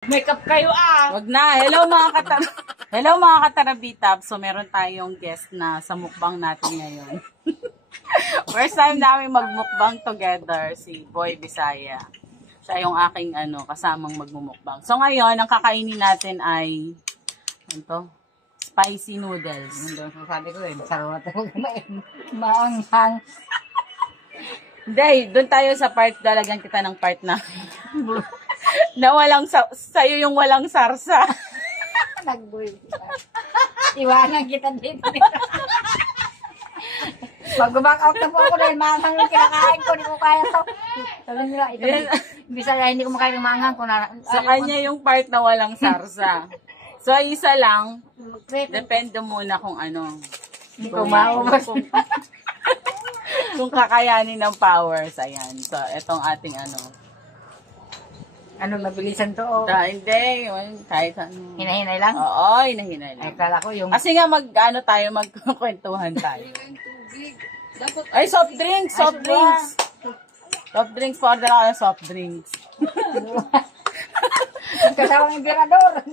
Makeup kayo ah. Wag na. Hello mga katarabitab. So meron tayong guest na sa mukbang natin ngayon. First time namin magmukbang together, si Boy Bisaya. Siya yung aking kasamang magmumukbang. So ngayon, ang kakainin natin ay spicy noodles. Sabi ko sarap na maanghang. Hindi, doon tayo sa part, dalagan kita ng part na na walang sa'yo yung walang sarsa. Nag-boy. Iwanan kita dito. Mag-back out na po ako dahil maanghang yung kinakain ko. Hindi ko kaya to. Sabi nila, ito Bisaya, hindi ko makain ng maanghang ko. Sa kanya yung part na walang sarsa. So, isa lang. Depende muna kung ano. Hindi ko maubos. Kung kakayanin ng powers. Ayan. So, itong ating mabilisan to? Oh. Hindi. Kahit ano. Hinahinay lang? Oo, hinahinay lang. Ay, kala ko yung... Kasi nga magkukwentuhan tayo. Ay, soft drinks! Soft drinks! Soft drinks, order ako ng soft drinks. Kasawang emperador.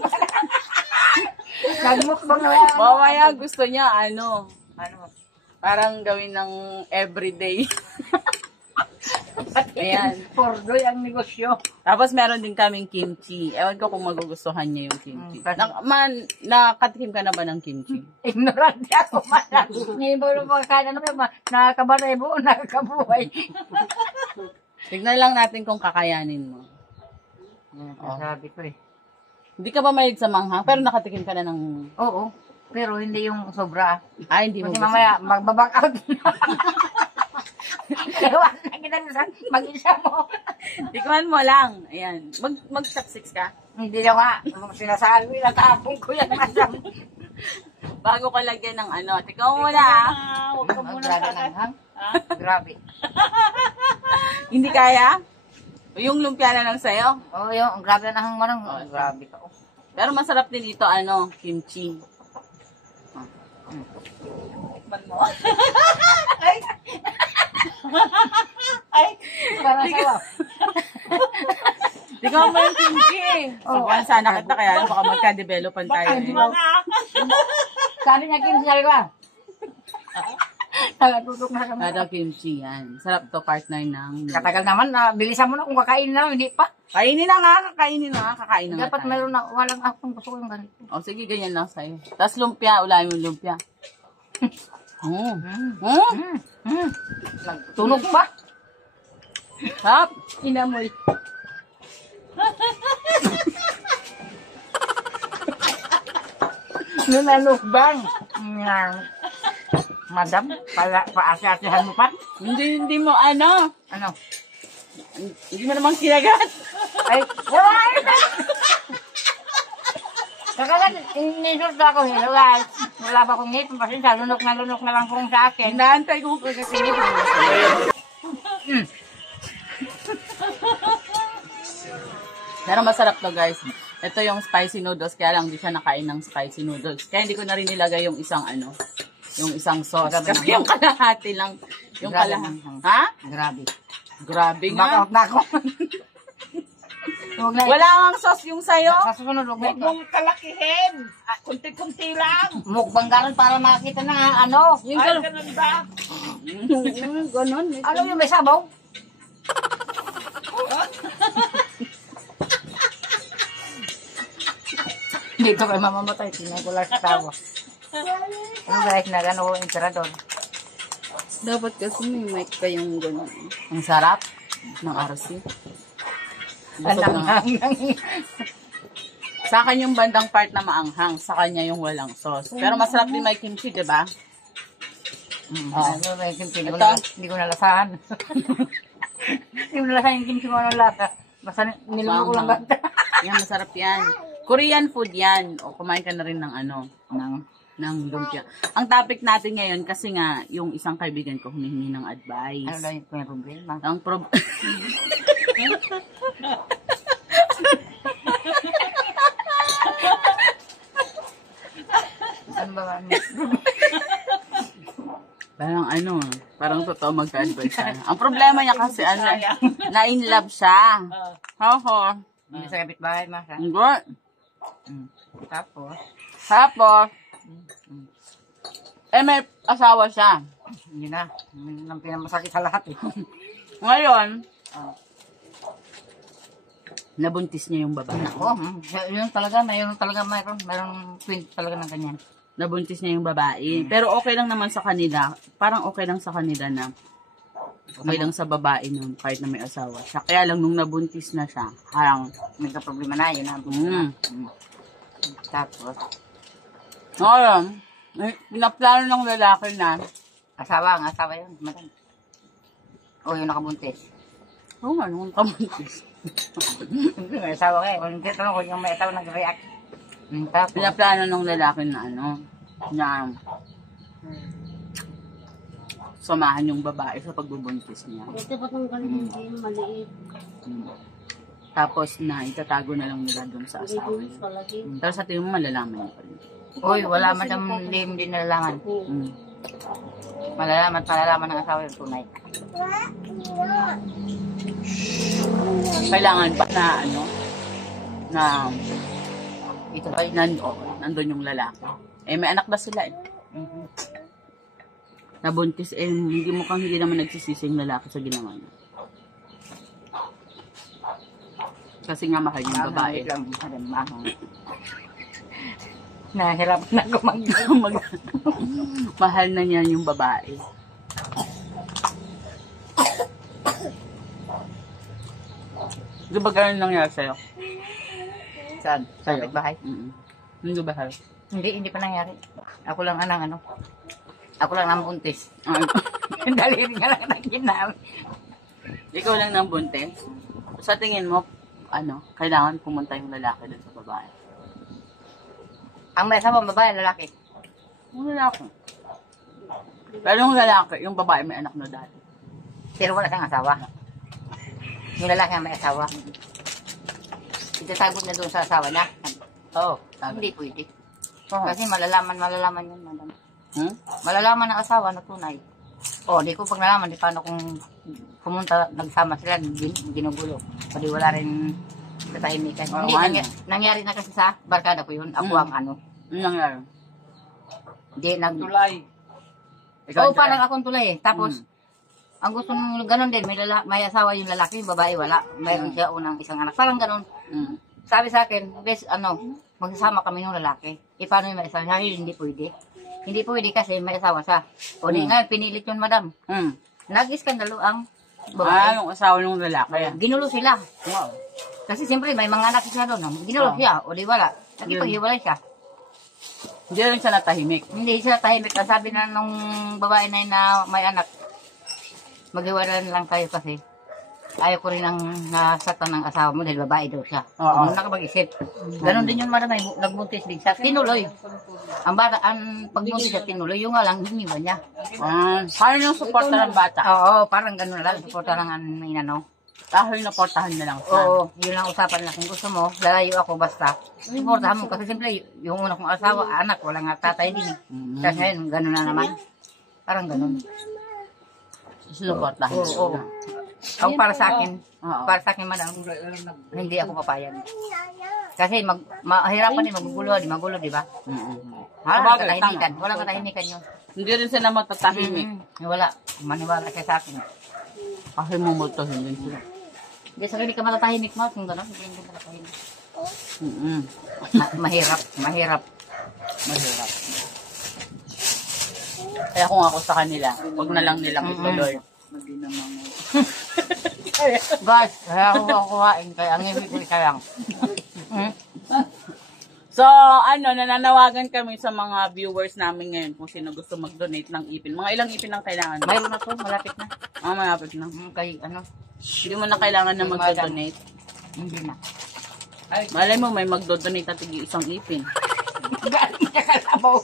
Nagmukbang na yan. Mamaya gusto niya, parang gawin ng everyday. Ayan. Pordoy ang negosyo. Tapos meron din kaming kimchi. Ewan ko kung magugustuhan niya yung kimchi. Nakatikim ka na ba ng kimchi? Ignorante ako man. Ngayon ba yung pagkain, nakakabaray mo, nakakabuhay. Tignan lang natin kung kakayanin mo. Sabi ko eh. Hindi ka ba mahilig sa manghang? Pero nakatikim ka na ng... Oo. Pero hindi yung sobra. Hindi mo kasi gusto. mamaya, magbabak out. Kaya na kita mag-isa mo. Tikman mo lang. Ayan. Mag-chopsticks ka? Hindi na nga. Sinasabi lang kahapon ko yan. Bago ko lagyan ng Tikman mo muna. Huwag ka muna tatanghang. Grabe. Hindi kaya? Yung lumpia na lang sa'yo? Oo, yung grabe na hang manang. Grabe to. Pero masarap din ito, kimchi. Tikman mo. Ay, parang sawa. Tikman mo yung kimchi. Subuhan sana kita, kaya baka magka-developan tayo. Sabi niya kimchi, sabi ko nakatutok na kami. Kimchi yan. Sarap to, partner ng... Katagal naman, bilisan mo na kung kakain na, hindi pa. Kainin na nga, kakain na Dapat tayo. mayroon na, walang akong gusto ko yung ganito. Sige, ganyan lang sa'yo. Tapos lumpia, ulamin mo lumpia. Tunog pa. Sarap. Inamoy. Nunalukbang. Madam, paasya-asyahan mo pa? Hindi mo Ano? Hindi mo naman kinagat. Ay, kakagat, inisort ako, hello guys. Wala pa akong ngipin, pasensya, lunok na lang kung sa akin. Inaantay ko kasi Pero masarap to, guys. Ito yung spicy noodles, kaya lang hindi siya nakain ng spicy noodles. Kaya hindi ko na rin nilagay yung isang yung isang sauce. Kasi yung kalahati lang. Yung kalahati. Ha? Grabe. Grabe nga. Back out na ako. Wala kang sauce yung sayo. Sa susunod, huwag mong kalakihin. Kunti-kunti lang. Mukbang garon para makita na Yung ganun ba? Ganon. Yung may sabaw? Dito kayo mamamatay. Tingnan ko lang sa tawa. Guys, nagano ko emperador. Dapat kasi may mic kayong gano'n. Ang sarap ng RC. Ananghang. Sa akin yung bandang part na maanghang, sa kanya yung walang sauce. Pero masarap din may kimchi, di ba? May kimchi. Hindi ko nalasahan. Hindi ko nalasahan yung kimchi mo ng lasa. Basta nilunok ko lang bata. Yan, masarap yan. Korean food yan. O kumain ka na rin ng ng lumpia. Ang topic natin ngayon, kasi nga, yung isang kaibigan ko humihingi ng advice. Ano lang yung problema? Ang Ano ba? Parang totoo magka-advise siya. Ang problema niya kasi, na-in love siya. Hindi sa kapitbahay, mas. Hindi. Tapos, Tapos, may asawa siya. yun na. Yun ang pinamasakit sa lahat eh. Ngayon, nabuntis niya yung babae. Oo, yun talaga, mayroong twin talaga ng ganyan. Nabuntis niya yung babae. Pero okay lang naman sa kanila. Parang okay lang sa kanila na okay lang sa babae nun kahit na may asawa siya. Kaya lang nung nabuntis na siya, parang Nagka-problema na, yun na. Tapos, ngayon, pinaplano ng lalaki na ang asawa yun, madam. O, yung nakabuntis. oo nga, nung kabuntis. Hindi, may asawa kayo. Kung hindi, tanong ko yung may asawa nag-react. Tapos, Pinaplano ng lalaki na na samahan yung babae sa pagbubuntis niya. Ito pa itong galing hindi maliit. Tapos na itatago na lang nila doon sa asawa niya. Palagi. Pero sa tingin mo malalaman niya pa rin. uy, wala madam, hindi nalalangan. Mm. Malalaman ng asawa yung tunay. Kailangan pa na na Ito ba? nandun yung lalaki. May anak na sila Nabuntis hindi naman nagsisisi yung lalaki sa ginawa niya. Kasi nga mahal yung babae. Nahirap na Mahal na niya yung babae. Di ba ganun nangyari sa'yo? Saan? Sa Sa'yo? bahay? Hindi ba sa'yo? Hindi pa nangyari. Ako lang Ako lang ang buntis. Ah, Daliri nga lang naginam. ikaw lang ng buntis? Sa tingin mo, kailangan pumunta yung lalaki dun sa babae? Ang may asawa, babae, lalaki. Yung lalaki. Pero yung lalaki, yung babae may anak na dati. Pero wala siyang asawa. Yung lalaki ang may asawa. Itasagot na doon sa asawa niya. Oo. Hindi pwede. Oo. Kasi malalaman yun, madam. Malalaman ng asawa na tunay. Di ko pag nalaman, di paano kung pumunta, nagsama sila, ginugulo. O di wala rin katahimikan. Oo, Hindi, nangyari na kasi sa barkada ko yun. Ako ang Ano nangyari? Hindi, Tulay. Ikaw, parang akong tulay eh. Tapos, ang gusto nung ganun din, may asawa yung lalaki, yung babae wala. Mayroon siya unang isang anak. Parang ganun. Sabi sa akin, magsasama kami ng lalaki. Paano yung may asawa? Sabi, hindi pwede. Hindi pwede kasi may asawa siya. O di nga, pinilit yun, madam. Nag-iskandalo ang babae. yung asawa ng lalaki. Ginulo sila. Wow. Kasi siyempre, may mga anak siya doon. Ginulo siya. O di wala. Nagpaghiwalay siya. Hindi rin siya natahimik. Hindi siya tahimik. Ang sabi na nung babae na yun na may anak, maghiwalay lang tayo kasi ayaw ko rin ang nasatan ng asawa mo dahil babae daw siya. Oo. Nakapag-isip. Ganon din yun, madam. Nagbuntis din siya. Tinuloy. Ang bata, ang pagbuntis siya, tinuloy. Yung nga lang, hiniwan niya. Parang yung suporta ng bata. Oo, parang ganon lang. Suporta lang ang inano. Dahil naportahan na lang siya. Oo, yun lang usapan na. Kung gusto mo, lalayo ako basta. Suportahan mo. Kasi siyempre, yung una kong asawa, anak, wala nga tatay din. Kasi ngayon, ganon na naman. Parang ganon. Sinuportahan na Oo. siya. Ako para sa akin, Oo. madam, hindi ako papayag. Kasi mahirapan din, magulo, di ba? Walang Sabagay, katahimikan. tama. Walang katahimikan yun. Hindi rin sila matatahimik. Wala. Maniwala kayo sa akin. Kasi mumultuhin din sila. Hindi sa hindi ka matatahimik mo. Kung gano'n, hindi ka matatahimik. Mahirap. Mahirap. Kaya kung ako sa kanila, wag na lang nilang ituloy. Hindi naman. Guys, kaya ako kukuhain. Kaya ang ibig ko isa lang. So, nananawagan kami sa mga viewers namin ngayon kung sino gusto mag-donate ng ipin. Mga ilang ipin ang kailangan? Mayroon na to, malapit na. Malapit na. Kay Hindi mo na kailangan na mag-donate. Hindi na. Malay mo, may mag-donate at isang ipin. Galing niya kalabaw.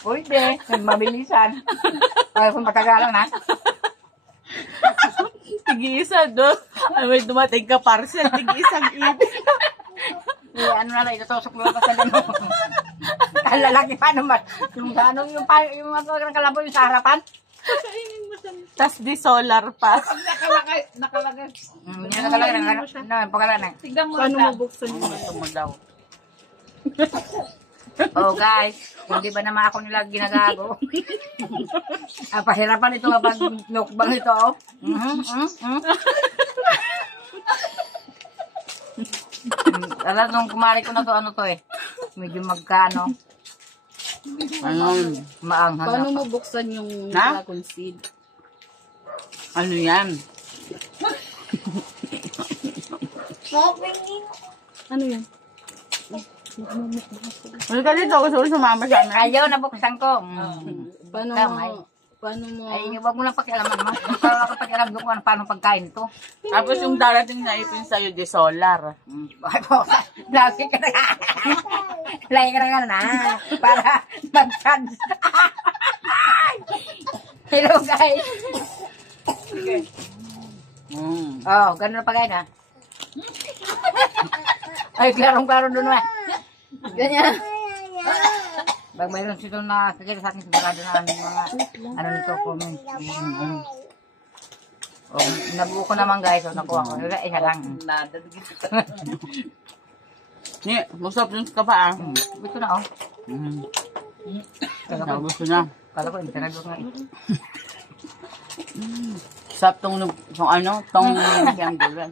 Pwede, mabilisan. Ay, kung matagalan na. Tigi-isa doon. May dumating ka parcel, tigi-isang ipin. Ano na lang, itutusok mo lang sa gano'n. Kalalaki pa naman. Yung gano'n, yung kalabaw yung sa harapan. Kainin mo sa Tas di solar pa. Nakalagay. Nakalagay na, pagkala na. Tignan mo Paano na. mabuksan yung ito mo daw? Oh guys, hindi ba naman ako nila ginagago? Pahirapan ito kapag nukbang ito, oh. Alam, nung kumari ko na to, ano to eh. Medyo magkano. Maanghang. Paano mo buksan yung Na? dragon seed? Ano yan? Ano yan? Wala ka dito, gusto ko sumama sa amin. Ayaw, nabuksan ko. Paano Kamay. mo? Paano mo? Ay, wag mo lang pakialaman mo. Para kapag alam ko kung paano pagkain to. Tapos yung darating na ipin sa'yo, di solar. Bakit po? Lagi ka na. Lagi ka na. Para mag-chance. Hello guys. Oh, ganun na pagkain ha. Ay, klarong-klaro doon eh. Ganyan. Pag mayroon sito na kakita sa akin, sigurado na mga ano nito, comment. Oh, nabuo ko naman guys, so nakuha ko. Isa lang. Ni, masarap yung ka pa ah. Gusto na oh. Gusto na. Kala ko, interagyo nga ito. Sarap tong ano, tong yung gulan.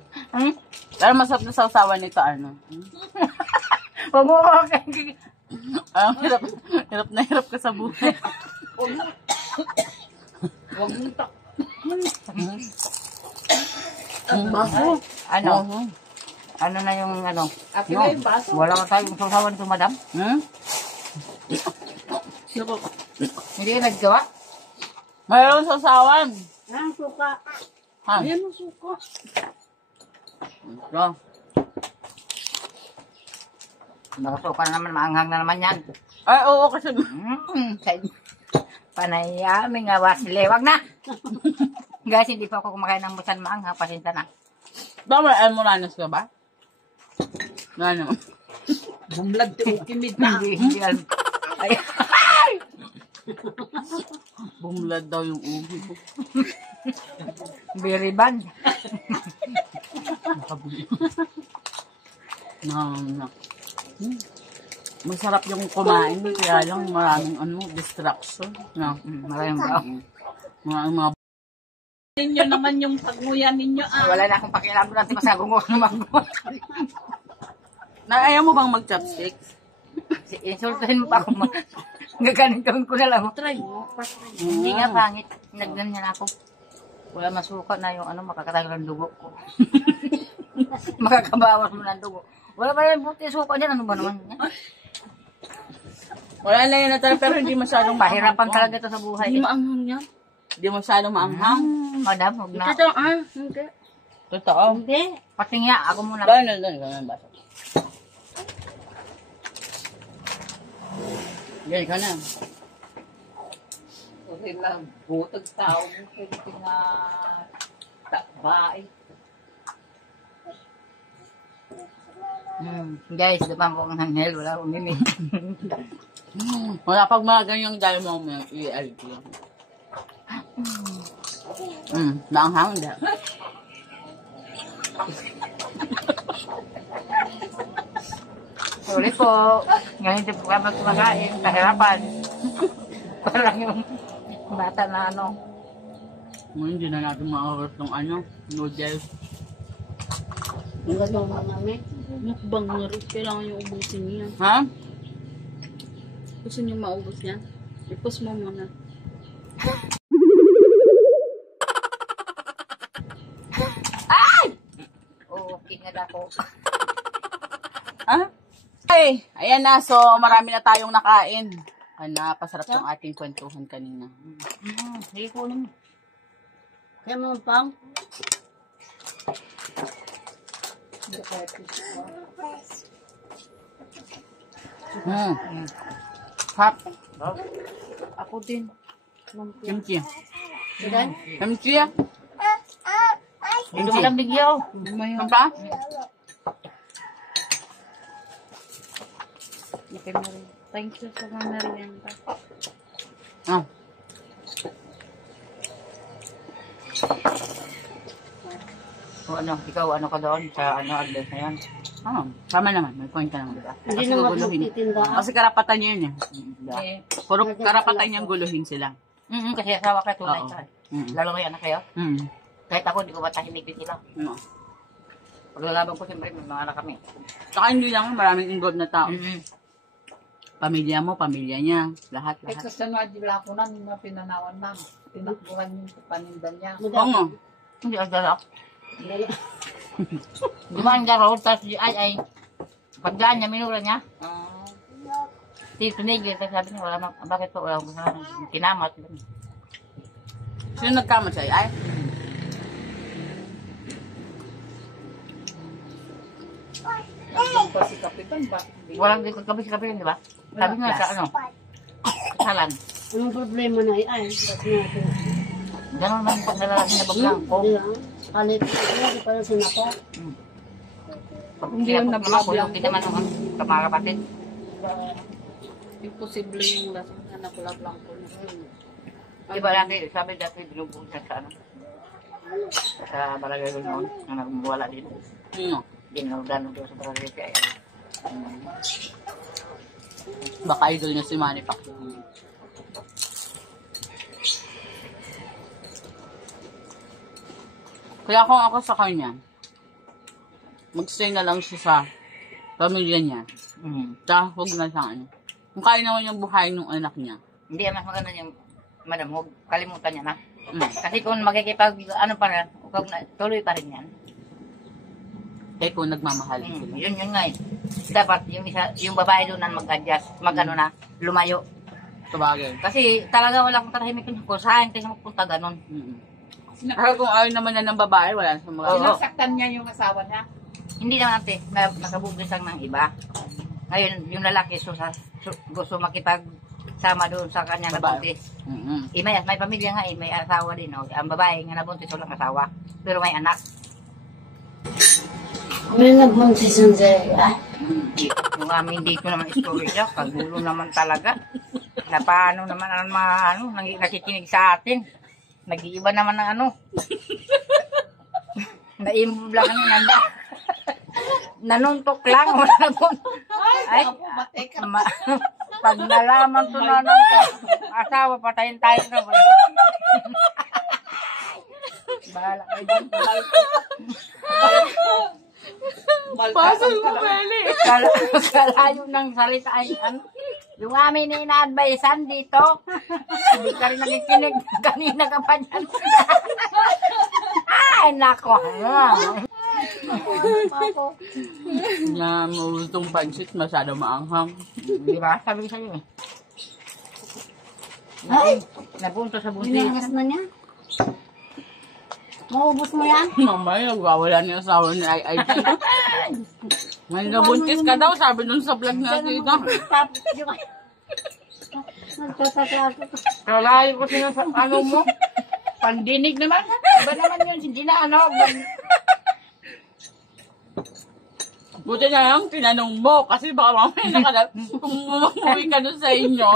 Pero masarap na sausawan nito ano. Huwag mo Hirap ka sa buhay. Huwag mo tak. Baso. Ano? Ano na yung ano? Akin na yung baso. Wala ka tayong sausawan ito, madam? Hindi ka naggawa? Mayroon sausawan. Ang suka. Ha? Ayan ang suka. Ito. Nakasuka na naman, maanghang na naman yan. Ay, oo kasi. Panayami nga wasile. Wag na! Guys, hindi pa ako kumakain ng musan maanghang. Pasensya na. Ba, may almoranas ka ba? Ano? Bumlag ti ukimid na. Hindi alam. Ay, Bumlad daw yung ubi ko. biriban. Na. Masarap yung kumain, kaya lang maraming ano, distraction. No. Maraming bao. Mga Ninyo naman yung pagnguya ninyo ah. Wala na akong pakialam doon. Mas nagungo ko naman. ayaw mo bang mag-chopsticks? Insultuhin mo pa ako. Gaganin ko na lang. Try mo. Hindi nga pangit. Nagganyan ako. Wala masuka na yung ano, makakatagal ng dugo ko. Makakabawas mo ng dugo. Wala pa rin buti suka dyan. Ano ba naman yan? Wala na yun natala, pero hindi masyadong Pahirapan talaga ito sa buhay. Hindi maanghang yan. Hindi masyadong maanghang. Madam, huwag na. Ito hindi. Totoo. Hindi. Pati nga, ako muna. Ganun ba? Ganyan ka na. Okay lang. Butag tao mo. Pwede na takbae. Guys, diba po ang hanghel, wala umimik. Wala pag mga ganyang dahil mo i-alg lang. Naanghang hindi. Sorry po. Ngayon hindi po kami kumakain. Kahirapan. Parang yung bata na ano. Ngayon hindi na natin ma-order ng ano, noodles. Ang gano'n mga namin. Mukbang nga rin. Kailangan yung ubusin niya. Ha? Gusto niyo maubos niya? I-post mo muna. Okay nga ako. Ha? Ay, ayan na. So, marami na tayong nakain. Napasarap yung ating kwentuhan kanina. Sige po naman. Kaya mga pang. Hap. Ako din. Kimchi. Sidan? Kimchi ah. Hindi ko lang bigyaw. Ano pa? Thank you sa mga merienda. Ah. ikaw ano ka doon sa advice na yan. Tama naman. May point ka naman, diba? Hindi Kasi naman guguluhin. magtitinda. Kasi karapatan niya yun eh. Diba? Eh, Puro karapatan niyang guluhin sila. Kasi asawa ka, tunay Oo. ka. Mm. Lalo may anak kayo. Kahit ako, di ko matahimik din sila. No. Paglalaban ko, siyempre, may mga anak kami. Saka hindi lang, maraming involved na tao. Pamilya mo, pamilya niya, lahat. ito sa mga dilakunan na pinanawan na. Tinakbuhan yung paninda niya. Oo nga. Hindi ang dala. Dumaan ka road, tapos ay, pagdaan niya, minura niya. Tinigil, tapos sabi niya, wala na, bakit po, wala akong kinamat. Sino nagkamot siya? Ay? Ang pa si Kapitan, bakit hindi? Walang dito kabi-kabi yun, di ba? Sabi nga sa kasalan. Anong problema na ay? Ba't natin? Ganon man pag nalalaki na bablang ko. Hindi lang. Kalit ko di pa rin sinako. Hindi yun nagbablang. Hindi naman naman mga kapatid. Imposible yung lasing na nakulablang ko. Di ba dati, sabi dati binubuo siya sa ano? Sa barangay ko noon, na nagmuwala din. Ginawdan doon sa barangay kaya. Baka idol niya si Manny Pacquiao. Kaya kung ako sa kanya, magstay na lang siya sa pamilya niya. Tsaka huwag na sa ano. Kung kaya naman yung buhay ng anak niya. Hindi, mas maganda yung madam, huwag kalimutan niya na. Kasi kung magkikipag, ano pa rin, tuloy pa rin yan. Kaya kung nagmamahal sila. Yun nga eh. Dapat yung babae doon na mag-adjust, na lumayo. Sabagay. Kasi talaga wala akong katahimik kung saan kasi magpunta ganon. Pero kung ayaw naman na ng babae, wala sa mga... Sinasaktan niya yung asawa niya. Hindi naman ate, nakabugis lang ng iba. Ngayon, yung lalaki gusto makipagsama doon sa kanya na buntis. May pamilya nga may asawa din. Oh. Ang babae nga nabuntis walang asawa. Pero may anak. May nagbuntis yung Zaya. Yung aming dito naman story siya, kagulo naman talaga. Na paano naman ang mga nakikinig sa atin. Nag-iiba naman ng na-improve lang nanda. Nanuntok lang. Ay, pag nalaman to na ng asawa, patayin tayo na. Bahala kayo dyan. Pasal mo, Beli! Kalayo ng salita ay yung amin na ina-advisean dito. Hindi ka rin nakikinig. Kanina ka pa dyan. Ay, nako. Na maulutong pansit, masyado maanghang. Di ba? Sabi ko sa'yo eh. Ay, napunto sa buntis. Dinangas na niya. Maubos mo yan? Mamaya, nagwawala niya asawa ni Ay. May nabuntis ka daw, sabi nun sa vlog natin ito. Kalayo ko sino sa mo. Pandinig naman. Iba naman yun. Hindi na Buti na lang, tinanong mo, kasi baka mamaya kung umuwi ka doon sa inyo,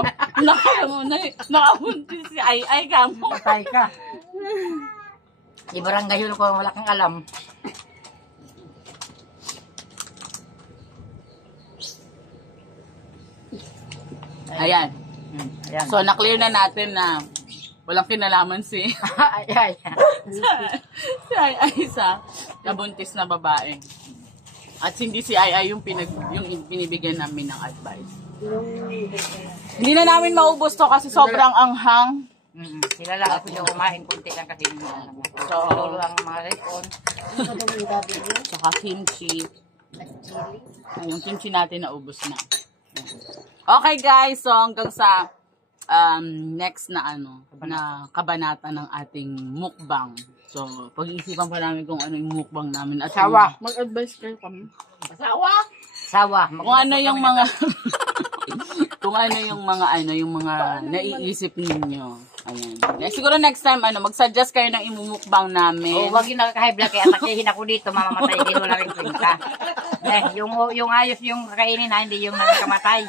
nakabuntis si Ay ka mo. Patay ka. Ibarangay yun ko wala kang alam. Ayan. Ayan. So, na-clear na natin na walang kinalaman si Ay. Ay sa nabuntis na babae. At hindi si Ay yung binibigyan namin ng advice. Hindi na namin maubos to kasi sobrang anghang. Sila lang ako yung kumain kunti lang kasi solo ang mga ripon. Saka kimchi. Yung kimchi natin naubos na. Okay guys, so hanggang sa next na na kabanata ng ating mukbang. So, pag-iisipan pa namin kung ano yung mukbang namin. At Sawa. Mag-advise kayo kami. Sawa. Kung ano yung mga kung ano yung mga naiisip ninyo. Ayan. Siguro next time mag-suggest kayo ng imumukbang namin. Wag yung nakaka-high blood kaya atakihin ako dito, mamamatay din wala rin pinta. yung ayos yung kakainin na hindi yung nakakamatay.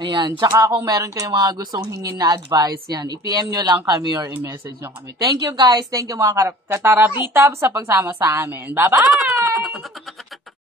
Ayan. Tsaka kung meron kayong mga gustong hingin na advice, yan, i-PM nyo lang kami or i-message nyo kami. Thank you guys. Thank you mga Katarabitab sa pagsama sa amin. Bye-bye!